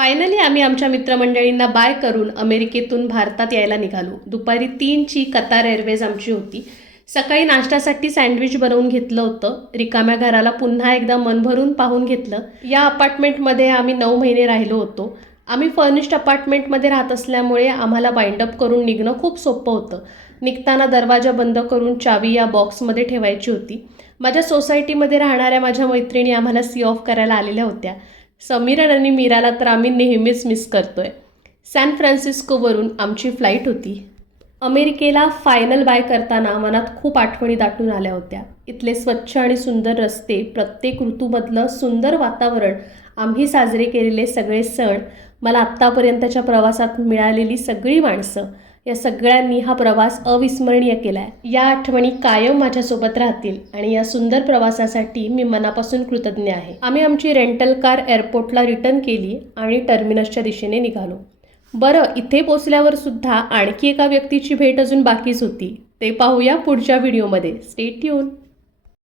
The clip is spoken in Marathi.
फायनली आम्ही आमच्या मित्रमंडळींना बाय करून अमेरिकेतून भारतात यायला निघालो. दुपारी 3ची कतार एअरवेज आमची होती. सकाळी नाश्त्यासाठी सँडविच बनवून घेतलं होतं. रिकाम्या घराला पुन्हा एकदा मन भरून पाहून घेतलं. या अपार्टमेंटमध्ये आम्ही 9 महिने राहिलो होतो. आम्ही फर्निश्ड अपार्टमेंटमध्ये राहत असल्यामुळे आम्हाला बाइंडअप करून निघणं खूप सोपं होतं. निघताना दरवाजा बंद करून चावी या बॉक्समध्ये ठेवायची होती. माझ्या सोसायटीमध्ये राहणाऱ्या माझ्या मैत्रिणी आम्हाला सी ऑफ करायला आलेल्या होत्या. समीरन आणि मीराला तर आम्ही नेहमीच मिस करतोय. सॅन फ्रान्सिस्कोवरून आमची फ्लाईट होती. अमेरिकेला फायनल बाय करताना मनात खूप आठवणी दाटून आल्या होत्या. इथले स्वच्छ आणि सुंदर रस्ते, प्रत्येक ऋतूमधलं सुंदर वातावरण, आम्ही साजरे केलेले सगळे सण, मला आत्तापर्यंतच्या प्रवासात मिळालेली सगळी माणसं, या सगळ्यांनी हा प्रवास अविस्मरणीय केला आहे. या आठवणी कायम माझ्यासोबत राहतील आणि या सुंदर प्रवासासाठी मी मनापासून कृतज्ञ आहे. आम्ही आमची रेंटल कार एअरपोर्टला रिटर्न केली आणि टर्मिनसच्या दिशेने निघालो. बरं, इथे पोचल्यावर सुद्धा आणखी एका व्यक्तीची भेट अजून बाकीच होती. ते पाहूया पुढच्या व्हिडिओमध्ये. Stay tune.